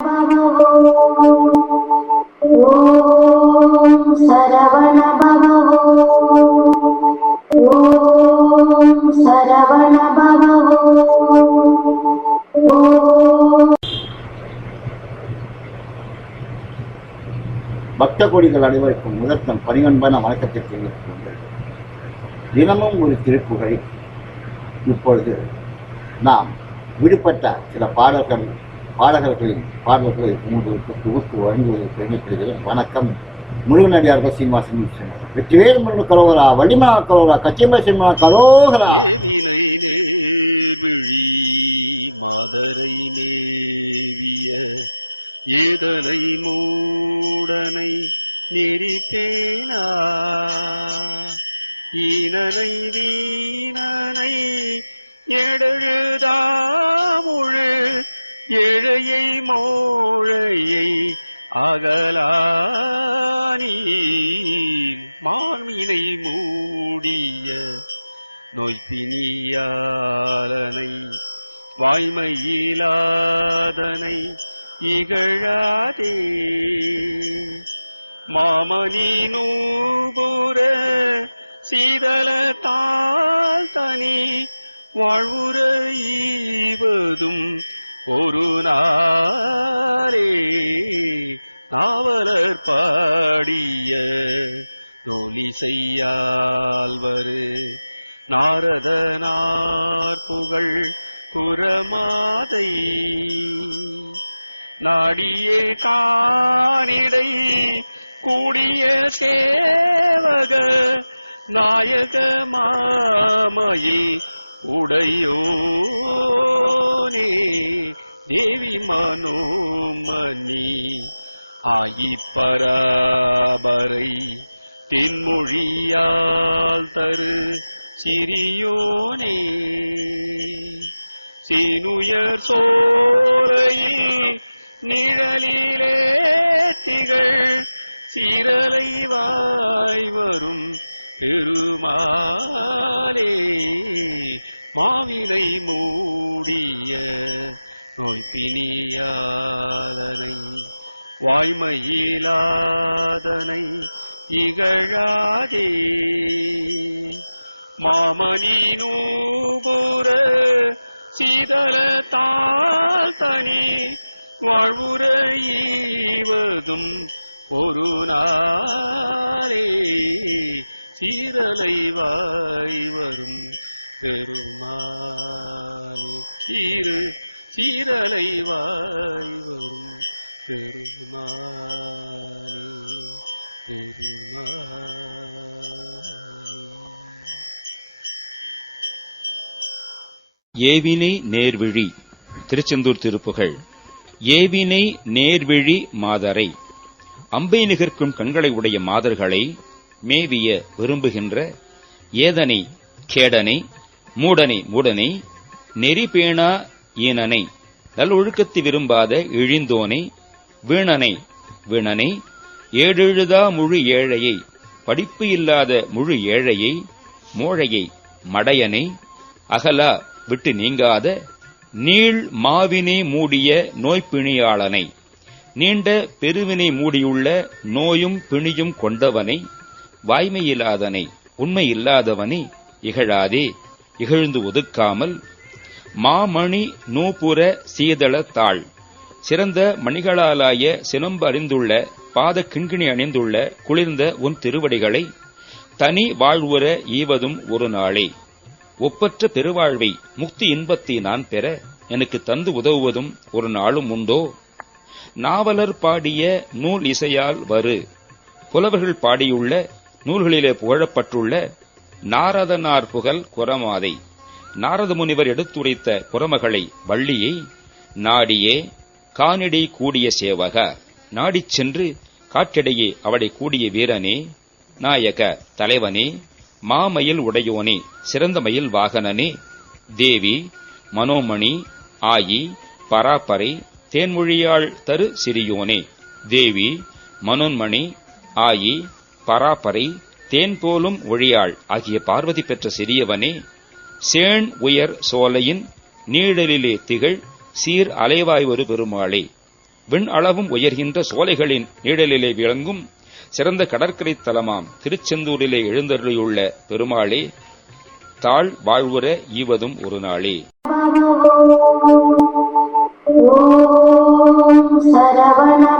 பக்த கோடிகள் அனைவருக்கும் முதற்கண் பணிவன்பான வணக்கத்தை தெரிவித்துக் தினமும் ஒரு திருப்புகழ் இப்பொழுது நாம் விடுபட்ட சில பாடல்கள் பாடகர்களின் பாடல்களை உங்களுக்கு தொகுத்து வழங்குவதில் பெருமைப்படுகிறேன் வணக்கம். முருகனடியார்கள் சீனிவாசன் வெற்றிவேல் முருகன் கலோகரா வள்ளிமலா கலோகரா கச்சியம்பா சிம்மா கலோகரா ஏவினை நேர்விழி மாதரை மேவிய ஏதனை மூடனை நெறிப்பேனா ஈனனை வீணனை எடழுதாமுழு ஏழையை மோழையை அகலானீர். மான்மினை மூடிய நொய்பினியாலனை வாய்மையிலாதனை இகழாதே. மாமணி நூபுர சீதல தாழ் தனி வாழ்வுரீவதும் ஒரு நாளே நாவலர் பாடிய நோலி செய்யால்வரு நாரதனார் புகழ் குரமாதை. நாடியே காணிடை கூடிய சேவக நாயக மாமையில் உடையோ. உடையோனே தேவி மனோமணி. ஆயி பராபரை தென்மொழியால் தரு சிறியோனே. சீனுயர் சோரையில் நிழலிலே திகழ் சிரலை வாய் வரும் பெருமாளே. மாவிலை மூடிய நோய்பினியாலனை வாய்மையிலாதனை இகழாதே. மாமணி நூபுர சீதல தாழ் தனி வாழ்வுற ஒரு நாளே. சீரலை வாய் வரும் பெருமாளே சீரு சீரலை வாய் வரும் பெருமாளே ஏவினை நேர்விழி திருச்செந்தூர் திருப்புகள் ஏவினை நேர்விழி மாதரை. அம்பை நிகர்க்கும் கண்களை உடைய மாதர்களை மேவிய விரும்புகின்ற ஏதனை கேடனை மூடனை மூடனை நெறிபேணா ஈனனை நல்லொழுக்கத்தை விரும்பாத இழிந்தோனை வீணனை வீணனை ஏழெழுதா முழு ஏழையை படிப்பு இல்லாத முழு ஏழையை மோழையை மடையனை அகலா விட்டு நீங்காத நீள் மாவினை மூடிய நோய்பிணியாளனை நீண்ட பெருவினை மூடியுள்ள நோயும் பிணியும் கொண்டவனை வாய்மையில்லாதனை உண்மையில்லாதவனை இகழாதே. இகழ்ந்து ஒதுக்காமல் மாமணி நூபுர சீதள தாள். சிறந்த மணிகளாலாய சிலம்பு அறிந்துள்ள பாத கிண்கிணி அணிந்துள்ள குளிர்ந்த உன் திருவடிகளை தனி வாழ்வுற ஈவதும் ஒரு நாளே. ஒப்பற்ற பெருவாழ்வை முக்தி இன்பத்தை நான் பெற எனக்கு தந்து உதவுவதும் ஒரு நாளும் உண்டோ? நாவலர் பாடிய நூல் இசையால் வரு. புலவர்கள் பாடியுள்ள நூல்களிலே புகழப்பட்டுள்ள நாரதனார் புகழ் குரமாதை. நாரத முனிவர் எடுத்துரைத்த குரமகளை வள்ளியை நாடியே காணிடை கூடிய சேவக. நாடிச் சென்று காற்றிடையே அவளை கூடிய வீரனே நாயக தலைவனே மாமயில் உடையோனே சிறந்த மயில் வாகனனே தேவி மனோமணி ஆயி பராப்பரை தேன்மொழியாள் தரு சிறியோனே தேவி மனோன்மணி ஆயி பராப்பரை தேன் போலும் ஒழியாள் ஆகிய பார்வதி பெற்ற சிறியவனே சேண் உயர் சோலையின் நீழலிலே திகழ் சீர் அலைவாய் ஒரு பெருமாளே. விண் அளவும் உயர்கின்ற சோலைகளின் நீழலிலே விளங்கும் சிறந்த கடற்கரை தலமாம் திருச்செந்தூரிலே எழுந்தருளியுள்ள பெருமாளே தாழ் வாழ்வுற ஈவதும் ஒரு நாளே. ஓம் சரவண